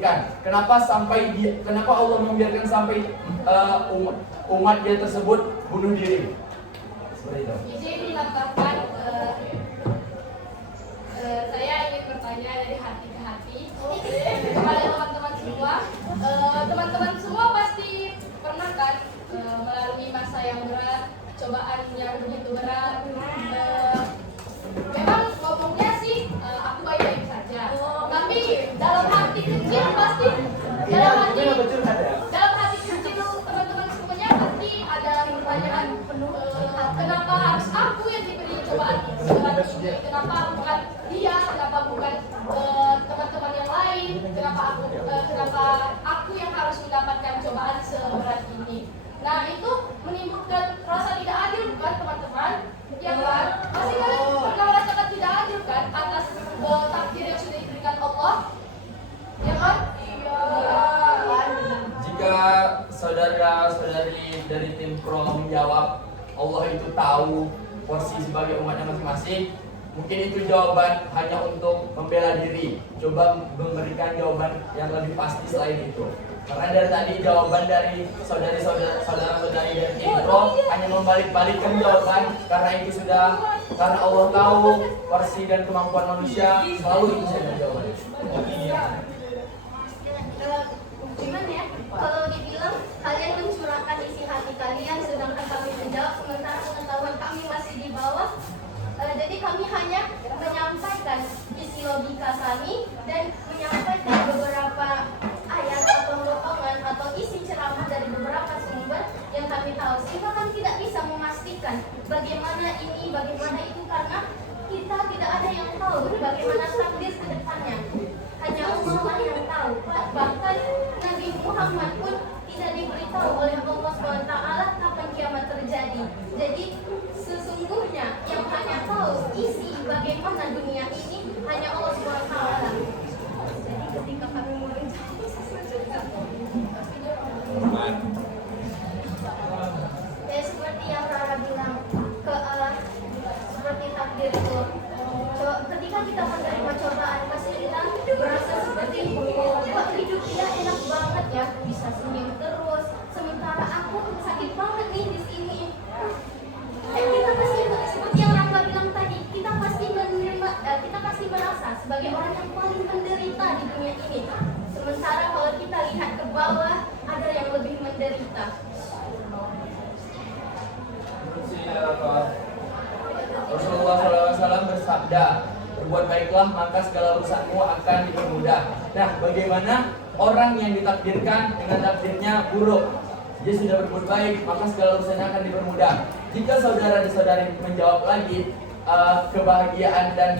Kenapa Allah membiarkan sampai umat dia tersebut bunuh diri? Seperti itu. Izin ditambahkan, saya ingin bertanya dari hati ke hati kepada teman-teman semua. Teman-teman semua pasti pernah kan melalui masa yang berat, cobaan yang begitu berat. Memang ngomongnya sih aku baik-baik saja, tapi dalam hati kecil pasti dalam hati kecil teman-teman semuanya pasti ada pertanyaan penuh, kenapa harus aku yang diberi cobaan seberat ini, kenapa bukan dia, kenapa bukan teman-teman yang lain, kenapa aku yang harus mendapatkan cobaan seberat ini. Nah, itu menimbulkan rasa tidak adil bukan teman-teman? Ya kan? Pasti kalian pernah merasakan tidak adil kan atas takdir yang sudah diberikan Allah? Ya kan? Jika saudara-saudari dari tim Pro menjawab Allah itu tahu porsi sebagai umatnya masing-masing, mungkin itu jawaban hanya untuk membela diri. Coba memberikan jawaban yang lebih pasti selain itu. Karena dari tadi jawaban dari saudara-saudari dari tim Pro hanya membalik-balikkan jawaban, karena Allah tahu porsi dan kemampuan manusia, selalu itu saja jawabannya. Gimana ya? Kalau dibilang kalian mencurahkan isi hati kalian, sedangkan kami menjawab, sementara pengetahuan kami masih di bawah. Jadi kami hanya menyampaikan isi logika kami dan menyampaikan beberapa ayat atau potongan atau isi ceramah dari beberapa sumber yang kami tahu. Sehingga kami tidak bisa memastikan bagaimana ini, bagaimana itu, karena kita tidak ada yang tahu bagaimana takdir ke depannya. Hanya Allah yang tahu. Bahkan Nabi Muhammad pun tidak diberitahu oleh Allah SWT kapan kiamat terjadi. Jadi sesungguhnya yang hanya tahu isi bagaimana dunia ini hanya Allah SWT. Jadi ketika kami menjawab ya seperti yang Rara bilang, seperti takdir itu. Ketika kita menerima cobaan, pasti kita berasa seperti kok hidup dia enak banget ya, bisa senyum terus, sementara aku sakit banget nih di sini. Kita pasti seperti yang Rangga bilang tadi, kita pasti merasa sebagai orang yang paling menderita di dunia ini. Sementara kalau kita lihat ke bawah, ada yang lebih menderita. Rasulullah SAW bersabda, berbuat baiklah maka segala urusanmu akan dipermudah. Nah, bagaimana orang yang ditakdirkan dengan takdirnya buruk? Dia sudah berbuat baik, maka segala urusannya akan dipermudah. Jika saudara dan saudari menjawab lagi, kebahagiaan dan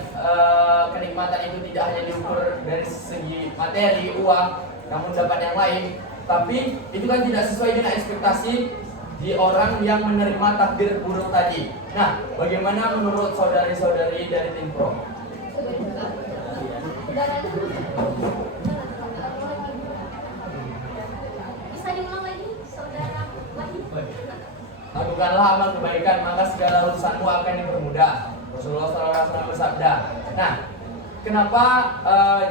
kenikmatan itu tidak hanya diukur dari segi materi, uang, namun dapat yang lain. Tapi itu kan tidak sesuai dengan ekspektasi di orang yang menerima takdir buruk tadi. Nah, bagaimana menurut saudari-saudari dari tim Pro? Bisa diulang lagi, saudara Wahid? Lakukanlah amal kebaikan, maka segala urusanmu akan dipermudah. Rasulullah SAW bersabda. Nah, kenapa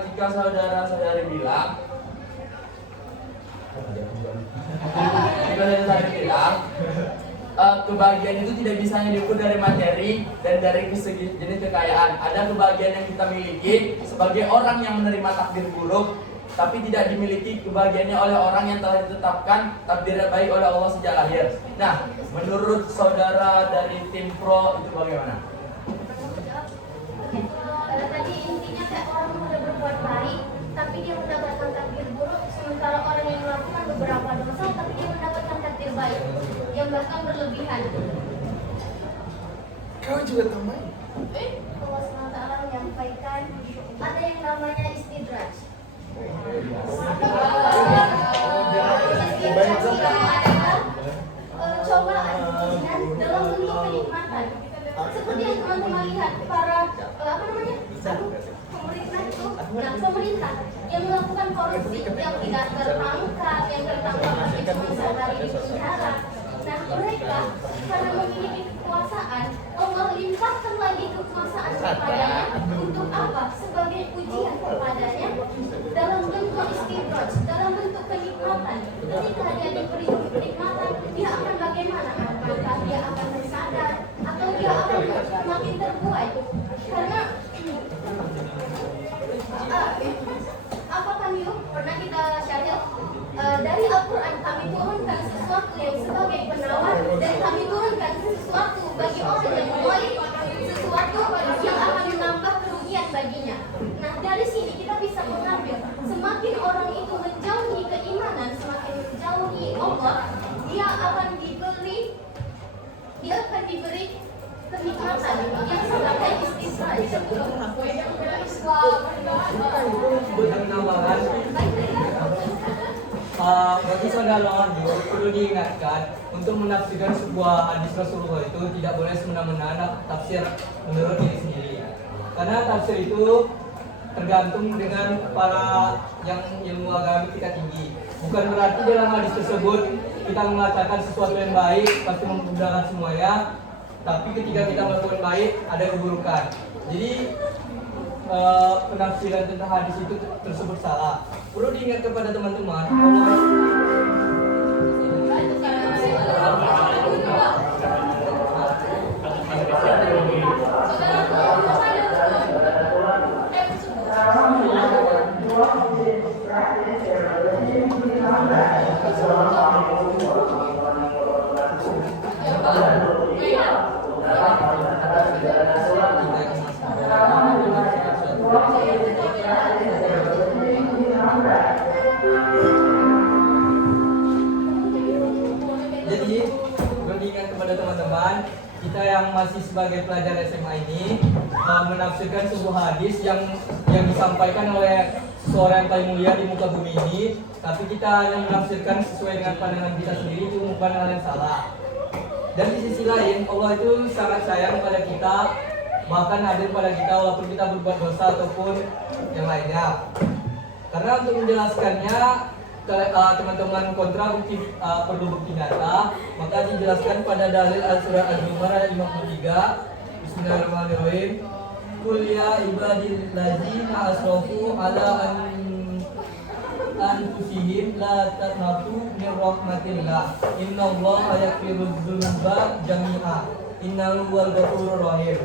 jika saudara-saudari bilang kebahagiaan itu tidak bisa hanya diukur dari materi dan dari segi jenis kekayaan. Ada kebahagiaan yang kita miliki sebagai orang yang menerima takdir buruk, tapi tidak dimiliki kebahagiaannya oleh orang yang telah ditetapkan takdir baik oleh Allah sejak lahir. Nah, menurut saudara dari tim Pro itu bagaimana? Tadi intinya kayak orang sudah berbuat baik, tapi dia mendapatkan takdir buruk, sementara orang yang melakukan beberapa dosa, tapi dia mendapatkan takdir baik yang bahkan berlebihan. Kau juga tamai. Allah SWT menyampaikan ada yang namanya istidraj. Istidraj itu adalah cobaan ujian dalam bentuk kenikmatan. Seperti yang teman-teman lihat para pemerintah yang melakukan korupsi, yang tidak tertangkap, yang tertangkap masih cuma sehari di penjara. Nah, mereka karena memiliki kekuasaan, Allah limpahkan lagi kekuasaan kepadanya untuk apa? Sebagai ujian kepadanya dalam bentuk istidraj. kenikmatan. Ketika dia diberi kenikmatan, dia akan bagaimana? Apakah dia akan tersadar atau dia akan makin terbuai? Karena apa kan yuk pernah kita syahid dari Al-Quran kami turunkan sesuatu yang sebagai penawar dan kami turunkan sesuatu bagi orang yang menolak sesuatu yang akan menambah kerugian baginya. Nah dari sini kita bisa mengambil semakin orang itu menjauhi keimanan, semakin menjauhi Allah, dia akan diberi kenikmatan yang sebagai istidraj. Bagi saudara perlu diingatkan untuk menafsirkan sebuah hadis Rasulullah itu tidak boleh semena-mena tafsir menurut diri sendiri. Karena tafsir itu tergantung dengan para yang ilmu agama kita tinggi. Bukan berarti dalam hadis tersebut kita mengatakan sesuatu yang baik pasti memudahkan semuanya. Tapi ketika kita melakukan baik ada keburukan. Jadi penafsiran tentang hadis itu tersebut salah. Perlu diingat kepada teman-teman. Jadi, berikan kepada teman-teman kita yang masih sebagai pelajar SMA ini menafsirkan sebuah hadis yang disampaikan oleh seorang yang paling mulia di muka bumi ini, tapi kita hanya menafsirkan sesuai dengan pandangan kita sendiri, itu bukan hal yang salah. Dan di sisi lain, Allah itu sangat sayang pada kita, bahkan hadir pada kita walaupun kita berbuat dosa ataupun yang lainnya. Karena untuk menjelaskannya, teman-teman kontra perlu bukti nyata, maka dijelaskan pada dalil al-surah al-Zumar ayat 53. Bismillahirrahmanirrahim. Qul ya ibadilladzina asrafu ala anfusihim la taqnatu min rahmatillah. Innallaha yaghfiru dzunuba jami'a. Innahu huwal ghafurur rahim.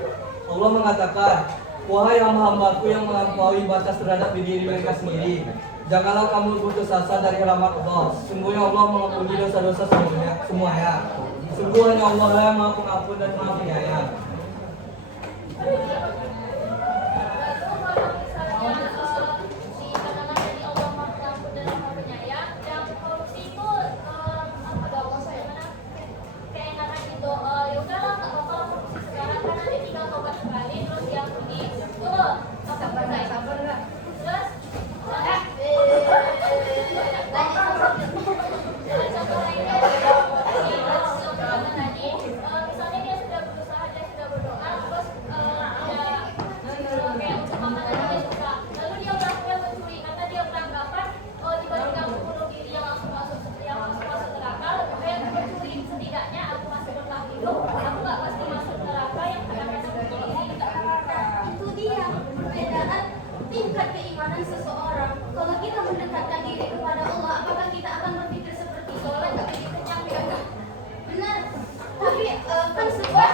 Allah mengatakan, wahai hamba-hambaku yang melampaui batas terhadap diri mereka sendiri, janganlah kamu putus asa dari rahmat Allah. Sungguhnya Allah mengampuni dosa-dosa semuanya. Sungguhnya Allah yang Maha Pengampun dan Maha Penyayang. Itu dia perbedaan tingkat keimanan seseorang. Kalau kita mendekatkan diri kepada Allah, apakah kita akan berpikir seperti sholat nggak bikin kenyang ya enggak? Benar. Tapi kan sebuah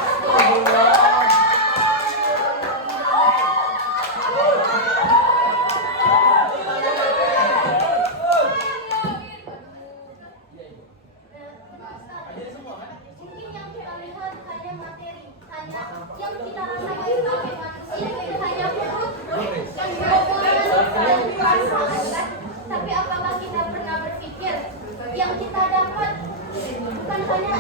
mungkin yang kita lihat hanya materi, hanya yang kita rasakan sebagai manusia itu hanya perut dan perasaan kan? Tapi apakah kita pernah berpikir yang kita dapat bukan hanya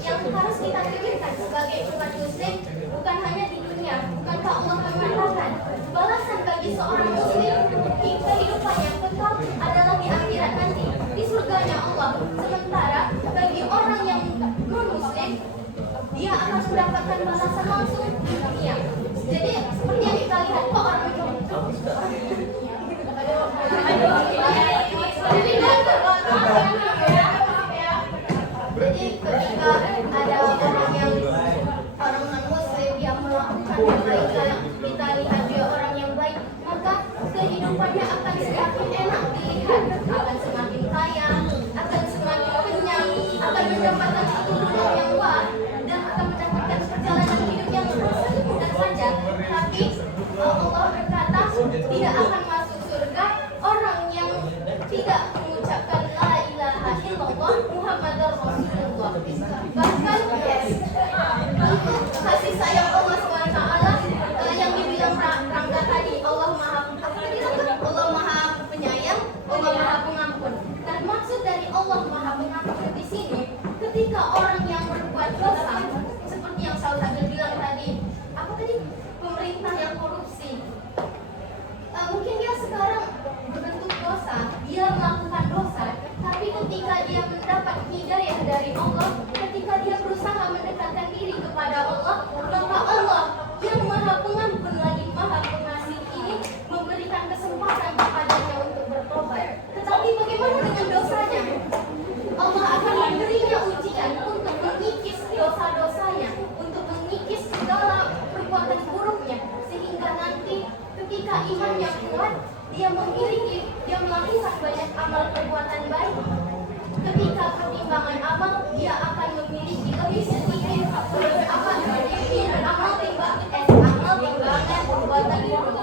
yang harus kita pikirkan sebagai umat muslim, bukan hanya di dunia. Bukankah Allah mengatakan balasan bagi seorang muslim di kehidupan yang kekal adalah di akhirat nanti, di surganya Allah. Sementara bagi orang yang non-muslim, dia akan mendapatkan balasan langsung di dunia. Jadi seperti yang kita lihat kok orang itu jadi ketika ada orang non-muslim yang melakukan kebaikan, kita lihat dia orang yang baik, maka kehidupannya akan semakin enak dilihat, akan semakin kaya, tidak mengucapkan la ilaha illallah Muhammadar Rasulullah. Bahkan untuk kasih sayang Allah SWT yang dibilang Rangga tadi, Allah Maha Allah Maha Penyayang, Allah Maha Pengampun. Dan maksud dari Allah Maha Pengampun di sini, ketika orang yang berbuat dosa, seperti yang Saudara bilang tadi, apa tadi, pemerintah yang korupsi, mungkin dia sekarang berbentuk dosa, dia melakukan dosa, tapi ketika dia mendapat hidayah dari Allah, ketika dia berusaha mendekatkan diri kepada Allah, maka Allah yang Maha Pengampun lagi Maha Pengasih ini memberikan kesempatan kepadanya untuk bertobat. Tetapi bagaimana dengan dosanya? Allah akan memberinya ujian untuk mengikis dosa-dosanya, untuk mengikis segala perbuatan buruknya, sehingga nanti ketika imannya kuat, dia melakukan banyak amal perbuatan baik. Ketika pertimbangan amal, dia akan memiliki lebih sedikit amal timbangan perbuatan buruk.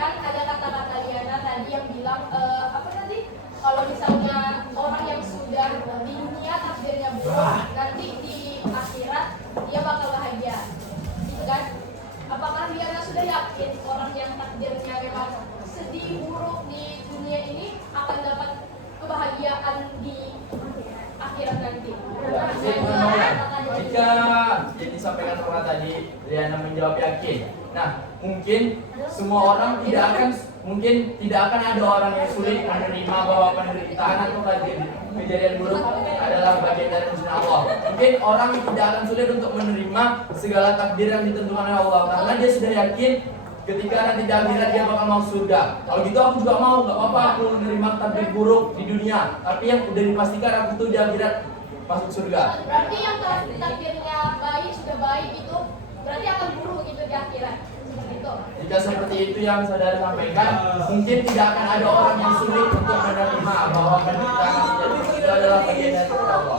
Kan ada kata-kata Liana tadi yang bilang apa tadi? Kalau misalnya orang yang sudah di dunia takdirnya buruk, nanti di akhirat dia bakal bahagia, gitu kan? Apakah Liana sudah yakin orang yang takdirnya memang sedih buruk di dunia ini akan dapat kebahagiaan di akhirat nanti? Jika yang disampaikan orang tadi, Liana menjawab yakin. Nah, mungkin semua orang tidak akan ada orang yang sulit menerima bahwa penderitaan atau kejadian buruk adalah bagian dari ujian Allah. Mungkin orang yang tidak akan sulit untuk menerima segala takdir yang ditentukan oleh Allah, karena dia sudah yakin ketika nanti di akhirat dia bakal masuk surga. Kalau gitu aku juga mau, nggak apa-apa aku menerima takdir buruk di dunia, tapi yang udah dipastikan aku tuh di akhirat masuk surga. Berarti yang takdirnya baik sudah baik itu berarti akan buruk gitu di akhirat. Gitu. Jika seperti itu yang saudara sampaikan, mungkin tidak akan ada orang yang sulit untuk menerima bahwa penderitaan itu adalah bagian dari Allah.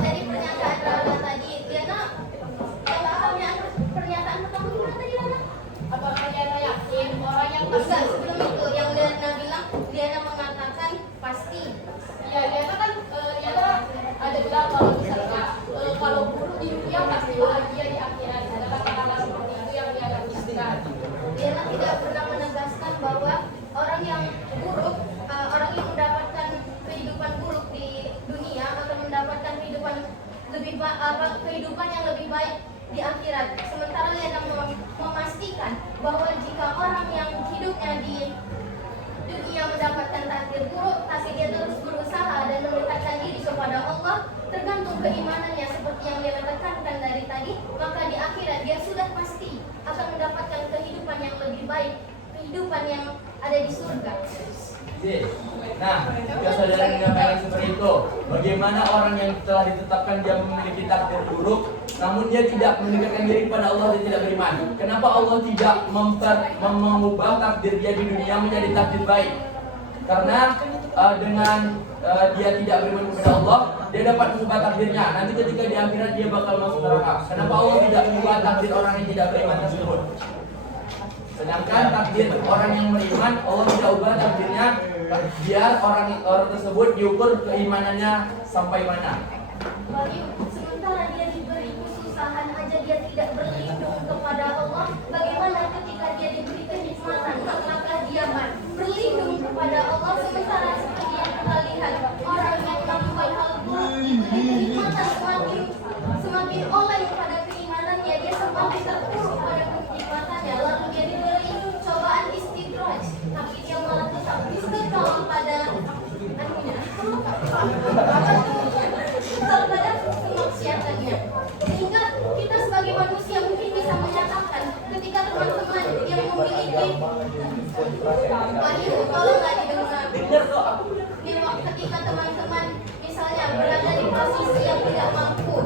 Tadi pernyataan Rana tadi, Diana, pernyataan pertama gimana tadi Rana? Apakah Liana yakin orang yang Enggak, sebelum itu yang Diana bilang, Diana mengatakan pasti. ya Liana kan Liana ada bilang kalau misalnya kalau buruk di dunia pasti bahagia di akhirat. Ada kata-kata seperti itu yang Liana tuliskan. Diana tidak pernah menegaskan bahwa orang yang buruk, orang yang mendapatkan kehidupan buruk di dunia atau mendapatkan kehidupan kehidupan yang lebih baik di akhirat. Sementara Liana memastikan bahwa jika orang yang hidupnya di dunia mendapatkan takdir buruk, pasti dia terus berusaha dan mendekatkan diri kepada Allah, tergantung keimanannya seperti yang Liana tekankan dari tadi, maka di akhirat dia sudah pasti akan mendapatkan kehidupan yang lebih baik, kehidupan yang ada di surga. Nah, jika saudara menyampaikan seperti itu, bagaimana orang yang telah ditetapkan dia memiliki takdir buruk, namun dia tidak mendekatkan diri kepada Allah dan tidak beriman? Kenapa Allah tidak mengubah takdir dia di dunia menjadi takdir baik? Karena dengan dia tidak beriman kepada Allah, dia dapat mengubah takdirnya. Nanti ketika di akhirat dia bakal masuk neraka. Kenapa Allah tidak mengubah takdir orang yang tidak beriman tersebut? Sedangkan takdir orang yang beriman, Allah tidak ubah takdirnya biar orang tersebut diukur keimanannya sampai mana. Sementara dia diberi kesusahan aja dia tidak berlindung kepada Allah, bagaimana ketika dia diberi kenikmatan, maka dia berlindung kepada Allah, sementara seperti yang kita lihat orang yang melakukan hal buruk diberi kenikmatan semakin oleh kepada keimanannya, dia semakin terpuruk pada kenikmatannya, lalu dia diberi cobaan istidraj, tapi dia malah tetap kekal pada pada kemaksiatannya. Sehingga kita sebagai manusia mungkin bisa menyatakan ketika teman-teman yang memiliki kalau nggak didengar, ketika teman-teman misalnya berada di posisi yang tidak mampu,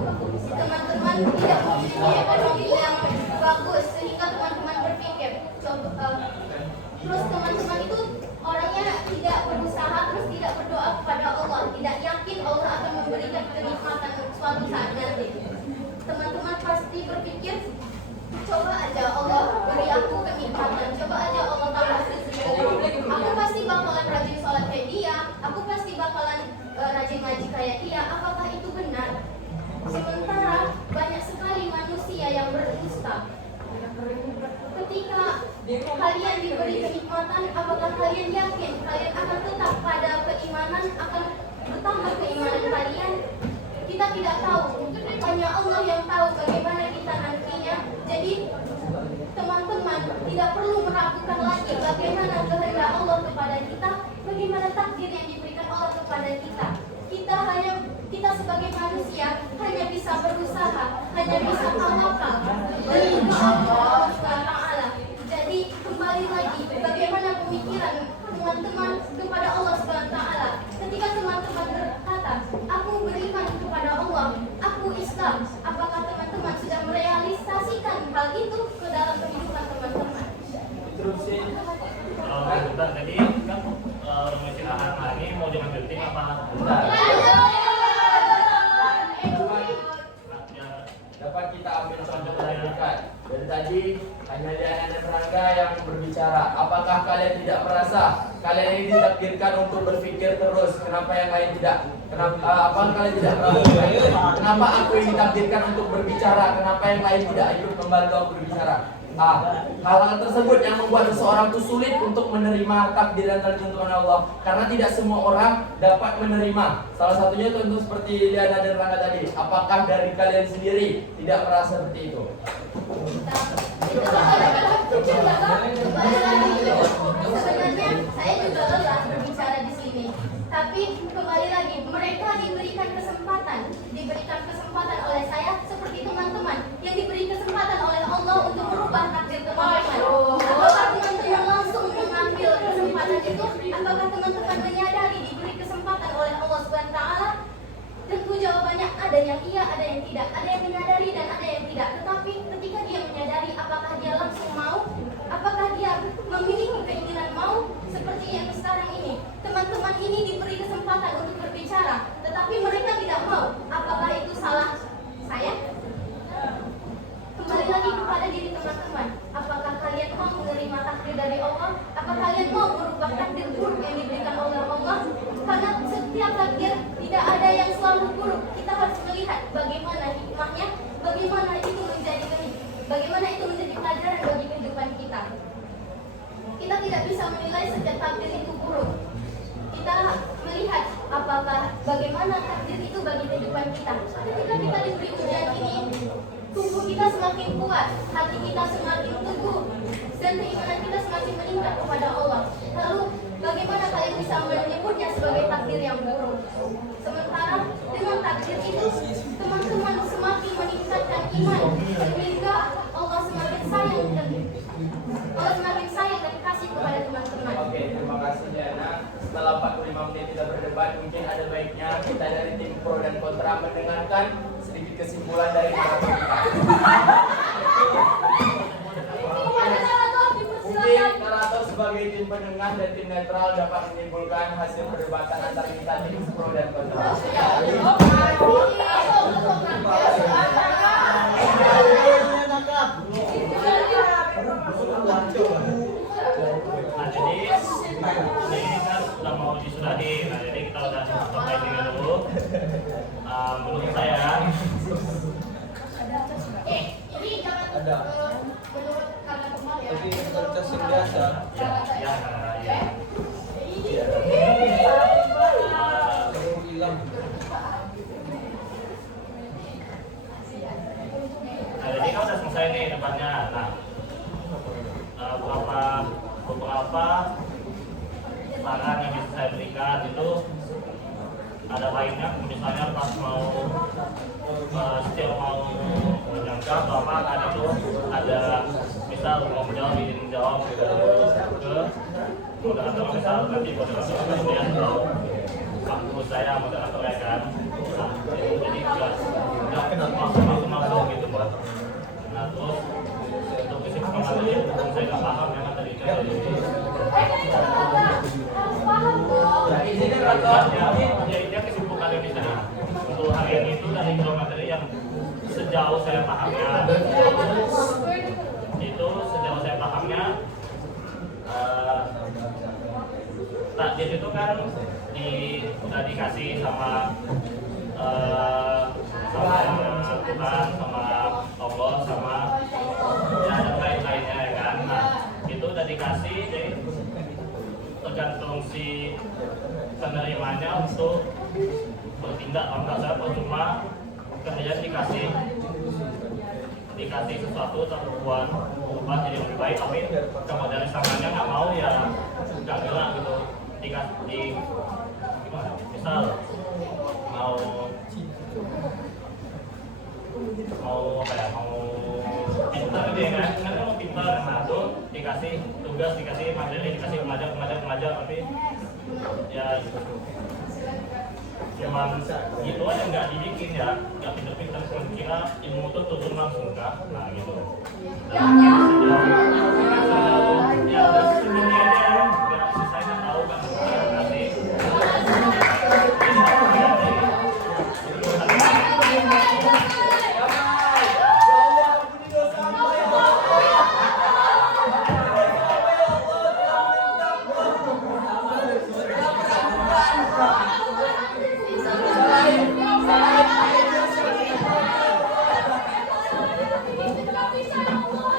teman-teman tidak memiliki ekonomi yang bagus, sehingga teman-teman berpikir terus teman-teman itu orangnya tidak berusaha, terus tidak berdoa kepada Allah, tidak yakin Allah akan memberikan kenikmatan suatu saat nanti. Teman-teman pasti seperti berpikir, coba aja Allah beri aku kenikmatan, coba aja Allah tambah rezeki, aku pasti bakalan rajin sholat kayak dia, aku pasti bakalan rajin ngaji kayak dia. Apakah itu benar? Sementara banyak sekali manusia yang berdusta. Ketika kalian diberi kenikmatan, apakah kalian yakin kalian akan tetap pada keimanan, akan bertambah keimanan kalian? Kita tidak tahu, hanya Allah yang tahu bagaimana kita nantinya. Jadi teman-teman tidak perlu meragukan lagi bagaimana kehendak Allah kepada kita, bagaimana takdir yang diberikan Allah kepada kita. Kita sebagai manusia hanya bisa berusaha, hanya bisa tawakal kepada Allah Subhanahu. Jadi kembali lagi bagaimana pemikiran teman-teman kepada Allah Subhanahu. Ketika teman-teman berkata, aku beriman kepada Allah, aku Islam, apakah teman-teman sudah merealisasikan hal itu ke dalam kehidupan teman-teman? Interupsi. Bentar, tadi kan istirahat, nah ini mau diambil tim apa? Bentar. Ya, Dapat kita ambil contoh lanjutan. Dari tadi hanya Diana dan Rangga yang berbicara. Apakah kalian tidak merasa kalian ini ditakdirkan untuk berpikir terus? Kenapa yang lain tidak? Kenapa apa kalian tidak? Kenapa aku yang ditakdirkan untuk berbicara? Kenapa yang lain tidak ikut membantu aku berbicara? Hal-hal tersebut yang membuat seseorang itu sulit untuk menerima takdir dan tentuan Allah, karena tidak semua orang dapat menerima. Salah satunya tentu seperti Liana dan Rangga tadi. Apakah dari kalian sendiri tidak merasa seperti itu? Sebenarnya saya juga lelah berbicara di sini. Tapi kembali lagi, mereka diberikan kesempatan oleh saya seperti teman-teman yang diberi kesempatan oleh Allah untuk merubah takdir teman-teman. Apakah teman-teman langsung mengambil kesempatan itu? Apakah teman-teman menyadari diberi kesempatan oleh Allah Subhanahu wa taala? Tentu jawabannya ada yang iya, ada yang tidak. Ada yang menyadari dan ada yang tidak. Tetapi ketika dia menyadari, apakah dia langsung mau? Apakah dia memiliki keinginan mau? Seperti yang sekarang ini, teman-teman ini diberi kesempatan untuk berbicara, tetapi mereka tidak mau. Apakah itu salah saya? Kembali lagi kepada diri teman-teman. Apakah kalian mau menerima takdir dari Allah? Apakah kalian mau merubah takdir buruk yang diberikan oleh Allah? Karena setiap takdir tidak ada yang selalu buruk. Kita harus melihat bagaimana hikmahnya, bagaimana itu menjadi pelajaran bagi kehidupan kita. Kita tidak bisa menilai setiap takdir itu buruk. Kita melihat bagaimana takdir itu bagi kehidupan kita. Ketika kita diberi ujian ini, tubuh kita semakin kuat, hati kita semakin teguh, dan keimanan kita semakin meningkat kepada Allah. Lalu bagaimana kalian bisa menyebutnya sebagai takdir yang buruk? Sementara dengan takdir itu, teman-teman semakin meningkatkan iman, sehingga Allah semakin sayang dan kasih kepada teman-teman. Oke, terima kasih Diana. Setelah 45 menit kita berdebat, mungkin ada baiknya kita dari tim pro dan kontra mendengarkan sedikit kesimpulan dari narator kita. Mungkin narator sebagai tim pendengar dan tim netral dapat menyimpulkan hasil perdebatan antara kita tim pro dan kontra. Nah, jadi ini kan sudah mau disurahi. Nah, jadi kita udah sampai sini dulu. Menurut saya, Ini jangan Ada. menurut kalian semua ya. Tapi kertas yang biasa. ya. Baru hilang. Nah, jadi kan udah selesai nih depannya. Nah, beberapa saran yang bisa saya berikan itu ada baiknya, misalnya pas setiap mau menjangkau atau apa kan itu ada misal mau menjawab izin jawab gitu ke moderator, misal nanti moderator kemudian kalau waktu saya moderator ya kan, nah, jadi nggak masuk gitu Pak. Nah terus untuk kesimpulan tadi saya nggak paham memang tadi Harus paham dong. Nah, izinnya narator. ya kesimpulan ini tadi untuk hari ini itu dari materi yang sejak sejauh saya pahamnya itu sejauh saya pahamnya takdir itu kan udah dikasih sama sama Tuhan, sama Allah, sama ya yang lain-lainnya ya kan. Nah itu udah dikasih, jadi tergantung si penerimanya untuk bertindak. Kalau nggak salah cuma kemudian dikasih sesuatu atau berubah jadi lebih baik, tapi kemudian sangannya nggak mau ya nggak gerak gitu. Dikasih gimana? Misal mau apa ya, mau pintar dia kan mau pintar, nah tuh dikasih tugas, dikasih materi, dikasih mengajar, tapi ya cuman gitu aja nggak dibikin ya, nggak pintar-pintar, kira ilmu tuh turun langsung kah, nah gitu. Ya terus sebenarnya aja nggak sisanya tahu kan nanti. Nggak bisa ya Allah.